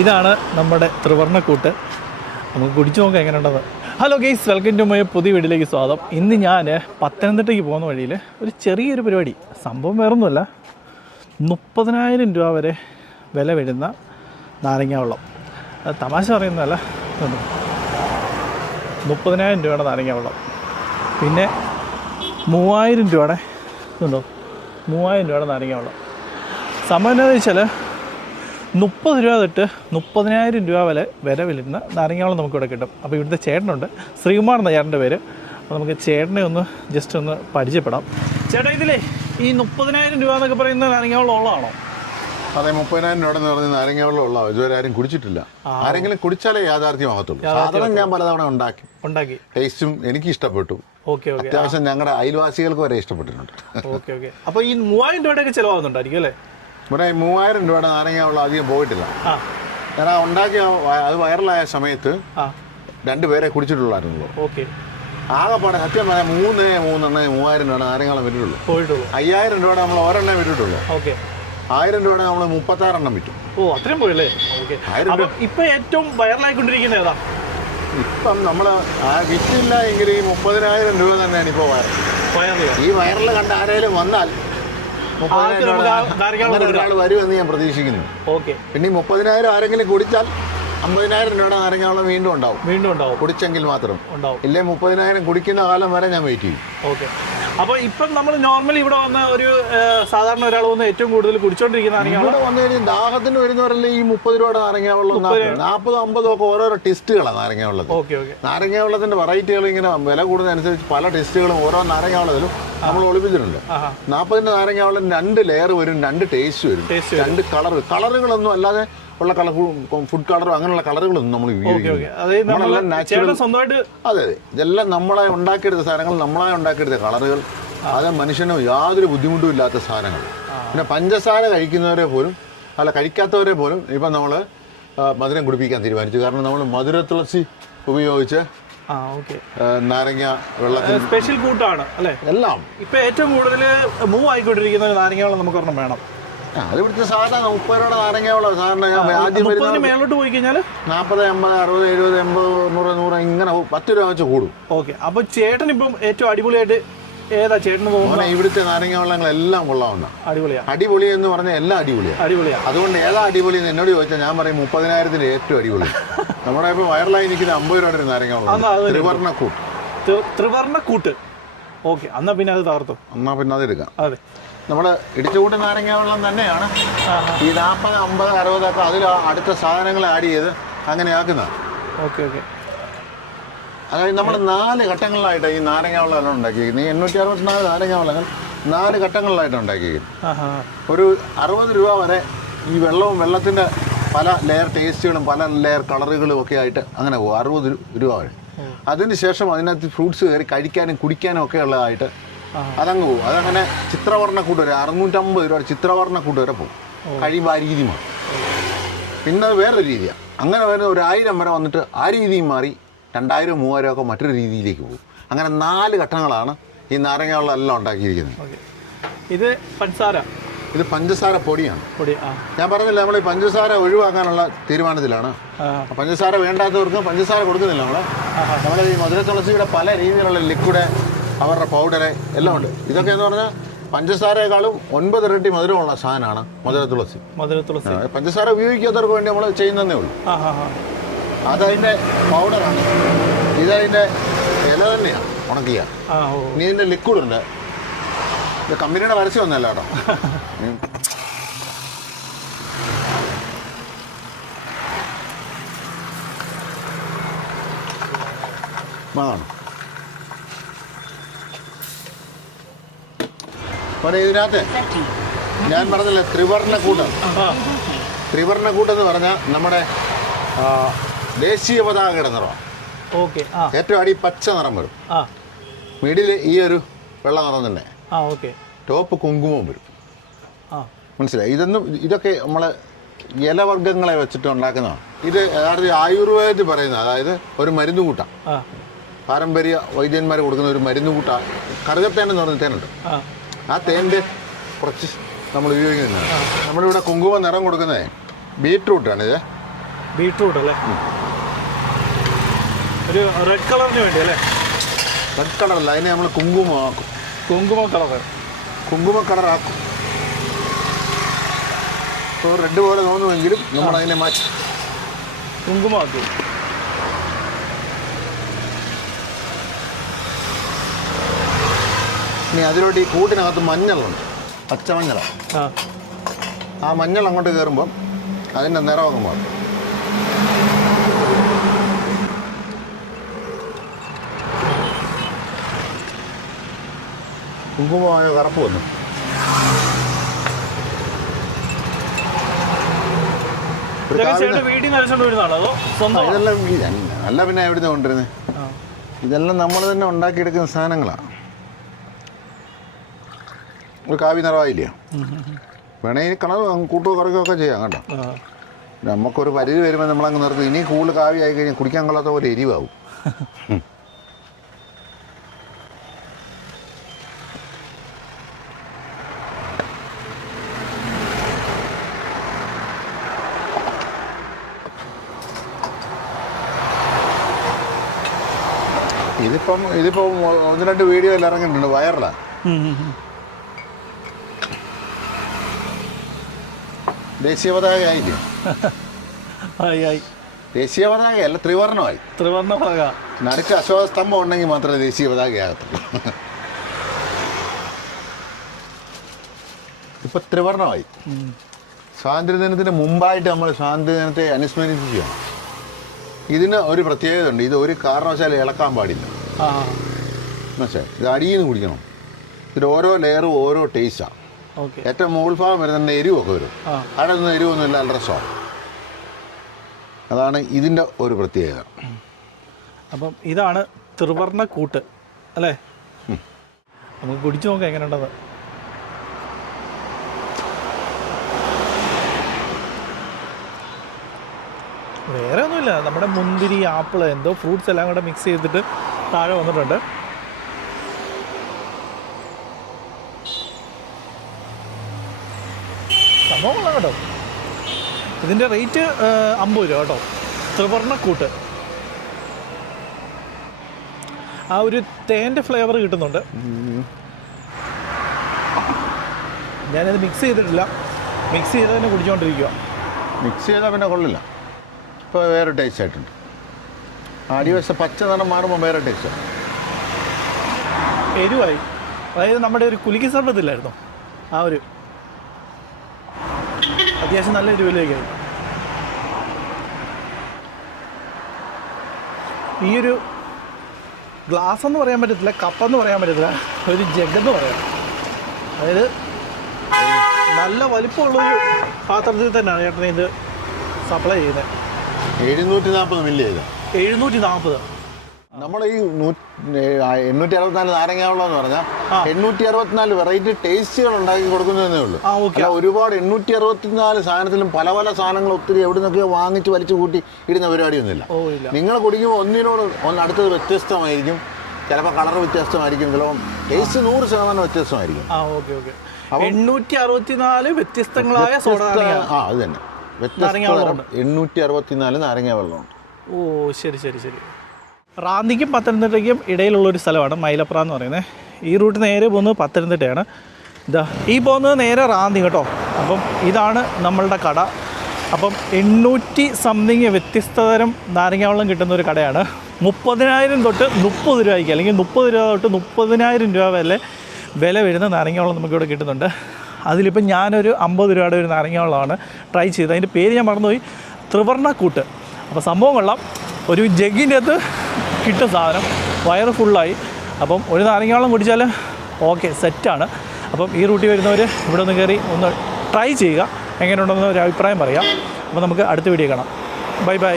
ഇതാണ് നമ്മുടെ ത്രിവർണ്ണക്കൂട്ട്. നമുക്ക് കുടിച്ചു നോക്കാം എങ്ങനെയുണ്ടെന്ന്. Hello guys, welcome to my പുതിയ വീഡിയോയിലേക്ക് സ്വാഗതം. ഇന്ന് ഞാൻ പത്തനംതിട്ടയ്ക്ക് പോകുന്ന വഴിയിൽ ഒരു ചെറിയൊരു പരിപാടി, സംഭവം വേറൊന്നുമല്ല, 30,000 രൂപ വരെ വില വരുന്ന നാരങ്ങ വെള്ളം. അത് തമാശ പറയുന്നതല്ല, 30,000 രൂപയുടെ നാരങ്ങ വെള്ളം. പിന്നെ 3,000 രൂപയുടെ ഇതുണ്ടോ, 3,000 രൂപയുടെ നാരങ്ങ വെള്ളം. സംഭവം എന്താണെന്ന് വെച്ചാൽ 30 രൂപ തൊട്ട് 30,000 രൂപ വില വരുന്ന നാരങ്ങാവെള്ളം നമുക്കിവിടെ കിട്ടും. അപ്പോൾ ഇവിടുത്തെ ചേട്ടനുണ്ട്, ശ്രീകുമാർ എന്ന ചേട്ടൻ്റെ പേര്. അപ്പോൾ നമുക്ക് ചേട്ടനെ ജസ്റ്റ് ഒന്ന് പരിചയപ്പെടാം. ചേട്ടാ, ഇതിലേ ഈ 30,000 രൂപ എന്നൊക്കെ പറയുന്ന നാരങ്ങാവെള്ളം ഉള്ളതാണോ? അതെ, 30,000 രൂപ എന്ന് പറഞ്ഞ നാരങ്ങാവെള്ളം ഉള്ള ഇതുവരെ ആരും കുടിച്ചിട്ടില്ല. ആരെങ്കിലും കുടിച്ചാലേ യാഥാർത്ഥ്യമാകത്തുള്ളൂ. സാധനം ഞാൻ പലതവണ ഉണ്ടാക്കി ടേസ്റ്റും എനിക്ക് ഇഷ്ടപ്പെട്ടു. അത്യാവശ്യം ഞങ്ങളുടെ അയൽവാസികൾക്ക് വരെ ഇഷ്ടപ്പെട്ടിട്ടുണ്ട്. അപ്പോൾ ഈ 3,000 രൂപയുടെ ചിലവാകുന്നുണ്ടായിരിക്കും അല്ലേ? ഇവിടെ 3,000 രൂപയുടെ നാരങ്ങാവെള്ളം അധികം പോയിട്ടില്ല. ഞാൻ ഉണ്ടാക്കിയ അത് വൈറലായ സമയത്ത് 2 പേരെ കുടിച്ചിട്ടുള്ളായിരുന്നുള്ളൂ. ആകെപ്പാടെ സത്യം പറയാം 3,000 രൂപയുടെ നാരങ്ങാവെള്ളം വിറ്റിട്ടുള്ളൂ. 5,000 രൂപയുടെ നമ്മൾ ഒരെണ്ണം വിറ്റിട്ടുള്ളൂ. 1,000 രൂപയുടെ നമ്മൾ 36 എണ്ണം വിറ്റു. അത്രയും പോയല്ലേ? ഇപ്പൊ ഏറ്റവും വൈറലായിക്കൊണ്ടിരിക്കുന്നത് ഏതാ? ഇപ്പം നമ്മൾ വിറ്റില്ല എങ്കിൽ ഈ 30,000 രൂപ തന്നെയാണ് ഇപ്പോൾ വൈറൽ. ഈ വൈറൽ കണ്ട ആരെങ്കിലും വന്നാൽ 30,000 ഒരാൾ വരുമെന്ന് ഞാൻ പ്രതീക്ഷിക്കുന്നു. പിന്നെ 30,000 ആരെങ്കിലും കുടിച്ചാൽ 50,000 രൂപയുടെ നാരങ്ങാവെള്ളം വീണ്ടും ഉണ്ടാവും. കുടിച്ചെങ്കിൽ മാത്രം ഇല്ലേ 30,000 കുടിക്കുന്ന കാലം വരെ ഞാൻ വെയിറ്റ് ചെയ്യും. അപ്പൊ ഇപ്പം നമ്മൾ നോർമലി ഇവിടെ വന്ന ഒരു സാധാരണ ഒരാൾ വന്ന് ഏറ്റവും കൂടുതൽ കുടിച്ചോണ്ടിരിക്കുന്ന ഇവിടെ വന്നു കഴിഞ്ഞാൽ ദാഹത്തിന് വരുന്നവരല്ലേ ഈ 30 രൂപയുടെ നാരങ്ങാവെള്ളം, 40, 50 ഒക്കെ ഓരോരോ ടെസ്റ്റുകളാണ് നാരങ്ങാവെള്ളത്തിൽ. നാരങ്ങാവെള്ളത്തിന്റെ വെറൈറ്റികൾ ഇങ്ങനെ വില കൂടുന്നതനുസരിച്ച് പല ടെസ്റ്റുകളും ഓരോ നാരങ്ങാവെള്ളത്തിലും നമ്മൾ ഒളിപ്പിച്ചിട്ടുണ്ട്. 40 നാരങ്ങാവെള്ളം 2 ലെയർ വരും, 2 ടേസ്റ്റ് വരും, 2 കളറുകളൊന്നും അല്ലാതെ ഉള്ള ഫുഡ് കളറോ അങ്ങനെയുള്ള കളറുകളൊന്നും നമ്മൾ അതെ, ഇതെല്ലാം നമ്മളെ ഉണ്ടാക്കിയെടുത്ത സാധനങ്ങൾ, നമ്മളായി ഉണ്ടാക്കിയെടുത്ത കളറുകൾ. അത് മനുഷ്യന് യാതൊരു ബുദ്ധിമുട്ടും ഇല്ലാത്ത സാധനങ്ങൾ. പിന്നെ പഞ്ചസാര കഴിക്കാത്തവരെ പോലും ഇപ്പം നമ്മൾ മധുരം കുടിപ്പിക്കാൻ തീരുമാനിച്ചു. കാരണം നമ്മൾ മധുര തുളസി ഉപയോഗിച്ച് നാരങ്ങ വെള്ളത്തിൽ സ്പെഷ്യൽ കൂട്ടാണ് അല്ലേ എല്ലാം. ഇപ്പൊ ഏറ്റവും കൂടുതൽ മൂവ് ആയിക്കൊണ്ടിരിക്കുന്ന നാരങ്ങ വെള്ളം നമുക്ക് ഒരെണ്ണം വേണം. അത് ഇവിടുത്തെ സാധാരണ 30 രൂപയുടെ നാരങ്ങാവെള്ളം സാധാരണ ആദ്യം മേലോട്ട് പോയി കഴിഞ്ഞാൽ 40, 50, 60, 70, 80, 100 ഇങ്ങനെ 10 രൂപ വെച്ച് കൂടും. അപ്പൊ ചേട്ടൻ ഇപ്പം ഏറ്റവും അടിപൊളിയായിട്ട് ഏതാ ചേട്ടന് തോന്നുന്നത്? ഇവിടുത്തെ നാരങ്ങാവെള്ളങ്ങളെല്ലാം കൊള്ളാവുന്ന അടിപൊളി എന്ന് പറഞ്ഞാൽ എല്ലാം അടിപൊളിയാണ്. അതുകൊണ്ട് ഏതാ അടിപൊളി എന്ന് എന്നോട് ചോദിച്ചാൽ ഞാൻ പറയും 30,000 ഏറ്റവും അടിപൊളി. നമ്മുടെ ഇപ്പൊ വൈറലായി നിൽക്കുന്ന 50 രൂപയുടെ നാരങ്ങാവെള്ളം ത്രിവർണ്ണക്കൂട്ട്. എന്നാ പിന്നെ അത് തകർത്തു. എന്നാ പിന്നെ അത് എടുക്കാം. അതെ, നമ്മൾ ഇടിച്ചുകൂട്ട് നാരങ്ങ വെള്ളം തന്നെയാണ് ഈ 40, 50, 60 ഒക്കെ അതിൽ അടുത്ത സാധനങ്ങൾ ആഡ് ചെയ്ത് അങ്ങനെ ആക്കുന്നത്. അതായത് നമ്മൾ 4 ഘട്ടങ്ങളിലായിട്ട് ഈ നാരങ്ങ വെള്ളം എല്ലാം ഉണ്ടാക്കിയിരിക്കുന്നത്. ഈ 864 നാരങ്ങ വെള്ളങ്ങൾ 4 ഘട്ടങ്ങളിലായിട്ട് ഉണ്ടാക്കിയിരിക്കുന്നത്. ഒരു 60 രൂപ വരെ ഈ വെള്ളത്തിൻ്റെ പല ലെയർ ടേസ്റ്റുകളും പല ലെയർ കളറുകളും ഒക്കെ ആയിട്ട് അങ്ങനെ പോകും. 60 രൂപ വരെ. അതിന് ശേഷം അതിനകത്ത് ഫ്രൂട്ട്സ് കയറി കഴിക്കാനും കുടിക്കാനും ഒക്കെ ഉള്ളതായിട്ട് അതങ്ങ് പോകും. അതങ്ങനെ ചിത്രവർണ്ണക്കൂട്ട് വരെ 650 രൂപ ചിത്രവർണ്ണക്കൂട്ട് വരെ പോകും. കഴിയുമ്പോൾ ആ രീതി മാറും. പിന്നെ അത് വേറൊരു രീതിയാണ്. അങ്ങനെ വരുന്ന 1,000 വരെ വന്നിട്ട് ആ രീതിയും മാറി 2,000, 3,000 ഒക്കെ മറ്റൊരു രീതിയിലേക്ക് പോകും. അങ്ങനെ 4 ഘട്ടങ്ങളാണ് ഈ നാരങ്ങ വെള്ളം എല്ലാം ഉണ്ടാക്കിയിരിക്കുന്നത്. ഇത് പഞ്ചസാര പൊടിയാണ്. ഞാൻ പറഞ്ഞില്ല, നമ്മൾ ഈ പഞ്ചസാര ഒഴിവാക്കാനുള്ള തീരുമാനത്തിലാണ്. പഞ്ചസാര വേണ്ടാത്തവർക്ക് പഞ്ചസാര കൊടുക്കുന്നില്ല. നമ്മൾ ഈ മധുര തുളസിയുടെ പല രീതിയിലുള്ള ലിക്വിഡ്, അവരുടെ പൗഡറ് എല്ലാം ഉണ്ട്. ഇതൊക്കെ എന്ന് പറഞ്ഞാൽ പഞ്ചസാരയെക്കാളും 9 ഇരട്ടി മധുരമുള്ള സാധനമാണ് മധുര തുളസി. പഞ്ചസാര ഉപയോഗിക്കാത്തവർക്ക് വേണ്ടി നമ്മൾ ചെയ്യുന്നതേ ഉള്ളൂ. അതതിൻ്റെ പൗഡറാണ്. ഇതതിൻ്റെ ഇല തന്നെയാണ് ഉണക്കിയ. ഇനി ഇതിൻ്റെ ലിക്വിഡ് ഉണ്ട്. ഇത് കമ്പനിയുടെ പരസ്യം ഒന്നല്ല കേട്ടോ. അതാണ് ഇതിനകത്ത് ഞാൻ പറഞ്ഞില്ലേ ത്രിവർണ്ണക്കൂട്ട് എന്ന് പറഞ്ഞാൽ നമ്മുടെ ദേശീയ പതാകയുടെ നിറമാണ്. ഏറ്റവും അടി പച്ച നിറം വരും, മിഡിൽ ഈ ഒരു വെള്ള നിറം തന്നെ, ടോപ്പ് കുങ്കുമവും വരും. മനസ്സിലായി? ഇതൊക്കെ നമ്മളെ ഇലവർഗ്ഗങ്ങളെ വെച്ചിട്ട് ഉണ്ടാക്കുന്നതാണ്. ഇത് യഥാർത്ഥത്തിൽ ആയുർവേദത്തിൽ പറയുന്നത്, അതായത് ഒരു മരുന്നുകൂട്ടാണ്. പാരമ്പര്യ വൈദ്യന്മാർ കൊടുക്കുന്ന ഒരു മരുന്നുകൂട്ടാണ്. കറുകത്തേൻ എന്ന് പറഞ്ഞ തേനുണ്ട്. ആ തേൻ്റെ കുറച്ച് നമ്മൾ ഉപയോഗിക്കുന്നതാണ്. നമ്മളിവിടെ കുങ്കുമ നിറം കൊടുക്കുന്നത് ബീട്രൂട്ടാണിത്. ബീട്രൂട്ട് അല്ലേ, ഒരു റെഡ് കളറിന് വേണ്ടി അല്ലേ? റെഡ് കളറല്ല, അതിനെ നമ്മൾ കുങ്കുമമാക്കും. കുങ്കുമ കളറാക്കും. ഇപ്പോൾ റെഡ് പോലെ തോന്നുമെങ്കിലും നമ്മൾ അതിനെ മാറ്റി കുങ്കുമമാക്കും. ഇനി അതിലോട്ട് ഈ കൂട്ടിനകത്ത് മഞ്ഞളുണ്ട്, പച്ചമഞ്ഞളാണ്. ആ മഞ്ഞൾ അങ്ങോട്ട് കയറുമ്പം അതിൻ്റെ നിറമൊക്കെ മാറും. കുങ്കുമമായ കറുപ്പ് വന്നു. ഇതെല്ലാം അല്ല, പിന്നെ എവിടുന്ന് കൊണ്ടിരുന്നത്? ഇതെല്ലാം നമ്മൾ തന്നെ ഉണ്ടാക്കിയെടുക്കുന്ന സാധനങ്ങളാണ്. ഒരു കാവ്യ നിറവായില്ല, വേണമെങ്കിൽ കളർ കൂട്ടുക കറക്കുകയൊക്കെ ചെയ്യാം കേട്ടോ. നമുക്കൊരു പരിധി വരുമ്പോൾ നമ്മളങ്ങ് നിർത്തും. ഇനി കൂടുതൽ കാവ്യ ആയി കഴിഞ്ഞാൽ കുടിക്കാൻ കൊള്ളാത്ത പോലെ എരിവാകും. ഇതിപ്പം 1-2 വീഡിയോയിൽ ഇറങ്ങിയിട്ടുണ്ട്, വൈറലാണ്. ദേശീയ പതാക ആയില്ലേ? ദേശീയ പതാകയല്ല, ത്രിവർണ്ണമായി. നടുക്ക് അശോക സ്തംഭം ഉണ്ടെങ്കിൽ മാത്രമേ ദേശീയ പതാകയാകത്തുള്ളൂ. ഇപ്പൊ ത്രിവർണ്ണമായി. സ്വാതന്ത്ര്യദിനത്തിന് മുമ്പായിട്ട് നമ്മൾ സ്വാതന്ത്ര്യദിനത്തെ അനുസ്മരിക്കുകയാണ്. ഇതിന് ഒരു പ്രത്യേകത ഉണ്ട്, ഇത് ഒരു കാരണവശാലും ഇളക്കാൻ പാടില്ല. മനസ്സിലായി? ഇത് അടിയിൽ നിന്ന് കുടിക്കണം. ഇതിൽ ഓരോ ലെയറും ഓരോ ടേസ്റ്റാണ്. ഏറ്റവും മുകൾ ഭാഗം വരുന്ന എരിവൊക്കെ വരും, അവിടെ നിന്ന് എരിവൊന്നുമില്ല, നല്ല രസമാണ്. അതാണ് ഇതിൻ്റെ ഒരു പ്രത്യേകത. അപ്പം ഇതാണ് ത്രിവർണ്ണ കൂട്ട് അല്ലേ? നമുക്ക് കുടിച്ചു നോക്കാം എങ്ങനെ ഉണ്ടെന്ന്. വേറെ ഒന്നുമില്ല, നമ്മുടെ മുന്തിരി, ആപ്പിള്, എന്തോ ഫ്രൂട്ട്സ് എല്ലാം കൂടെ മിക്സ് ചെയ്തിട്ട് താഴെ വന്നിട്ടുണ്ട്. സംഭവം കൊള്ളാം കേട്ടോ. ഇതിൻ്റെ റേറ്റ് 50 രൂപ കേട്ടോ, ത്രിവർണ്ണക്കൂട്ട്. ആ ഒരു തേൻ്റെ ഫ്ലേവർ കിട്ടുന്നുണ്ട്. ഞാനത് മിക്സ് ചെയ്തിട്ടില്ല, മിക്സ് ചെയ്ത് തന്നെ കുടിച്ചുകൊണ്ടിരിക്കുക. മിക്സ് ചെയ്താൽ പിന്നെ കൊള്ളില്ല. ഇപ്പോൾ വേറെ ടേസ്റ്റ് ആയിട്ടുണ്ട്. അടിവശം പച്ച നിറം മാറുമ്പോൾ വേറെ ടേസ്റ്റ്. എരിവായി, അതായത് നമ്മുടെ ഒരു കുലുക്കി സർബത്തില്ലായിരുന്നോ, ആ ഒരു അത്യാവശ്യം നല്ല എരിവിലേക്കായി. ഈ ഒരു ഗ്ലാസ് എന്ന് പറയാൻ പറ്റത്തില്ല, കപ്പെന്ന് പറയാൻ പറ്റത്തില്ല, ഒരു ജഗ്ഗെന്ന് പറയാം. അതായത് നല്ല വലിപ്പമുള്ളൊരു പാത്രത്തിൽ തന്നെയാണ് ചേട്ടനെ ഇത് സപ്ലൈ ചെയ്യുന്നത്. 740 മില്ലി. 740. നമ്മൾ ഈ 864 നാരങ്ങാവെള്ളം എന്ന് പറഞ്ഞാൽ 864 വെറൈറ്റി ടേസ്റ്റുകൾ ഉണ്ടാക്കി കൊടുക്കുന്നതേ ഉള്ളൂ. ഒരുപാട് 864 സാധനത്തിലും പല പല സാധനങ്ങൾ ഒത്തിരി എവിടെ നിന്നൊക്കെ വാങ്ങിച്ച് വലിച്ചു കൂട്ടി ഇടുന്ന പരിപാടിയൊന്നുമില്ല. നിങ്ങൾ കുടിക്കുമ്പോൾ ഒന്നിനോട് അടുത്തത് വ്യത്യസ്തമായിരിക്കും. ചിലപ്പോൾ കളർ വ്യത്യസ്തമായിരിക്കും, ചിലപ്പോൾ ടേസ്റ്റ് 100% വ്യത്യസ്തമായിരിക്കും. 864 വ്യത്യസ്തങ്ങളായ അത് തന്നെ 864 നാരങ്ങ വെള്ളമുണ്ട്. ഓ ശരി ശരി ശരി. റാന്നിക്കും പത്തനംതിട്ടയ്ക്കും ഇടയിലുള്ളൊരു സ്ഥലമാണ് മൈലപ്ര എന്ന് പറയുന്നത്. ഈ റൂട്ട് നേരെ പോകുന്നത് പത്തനംതിട്ടയാണ്. ഇതാ ഈ പോകുന്നത് നേരെ റാന്നി കേട്ടോ. അപ്പം ഇതാണ് നമ്മളുടെ കട. അപ്പം 800 സംതിങ് വ്യത്യസ്തതരം നാരങ്ങ വെള്ളം കിട്ടുന്ന ഒരു കടയാണ്. 30,000 തൊട്ട് 30 രൂപയ്ക്ക്, അല്ലെങ്കിൽ 30 രൂപ തൊട്ട് 30,000 രൂപ വരെ വില വരുന്ന നാരങ്ങ വെള്ളം നമുക്കിവിടെ കിട്ടുന്നുണ്ട്. അതിലിപ്പം ഞാനൊരു 50 രൂപയുടെ ഒരു നാരങ്ങ വെള്ളമാണ് ട്രൈ ചെയ്തത്. അതിൻ്റെ പേര് ഞാൻ മറന്നുപോയി, ത്രിവർണ്ണക്കൂട്ട്. അപ്പോൾ സംഭവം കൊള്ളാം. ഒരു ജഗ്ഗിൻ്റെ അകത്ത് കിട്ടും സാധനം, വയറ് ഫുള്ളായി. അപ്പം ഒരു നാരങ്ങ വെള്ളം കുടിച്ചാൽ ഓക്കെ, സെറ്റാണ്. അപ്പം ഈ റൂട്ടിൽ വരുന്നവർ ഇവിടെ ഒന്ന് കയറി ഒന്ന് ട്രൈ ചെയ്യുക, എങ്ങനെയുണ്ടെന്ന് ഒരു അഭിപ്രായം പറയാം. അപ്പോൾ നമുക്ക് അടുത്ത വീഡിയോ കാണാം. Bye bye.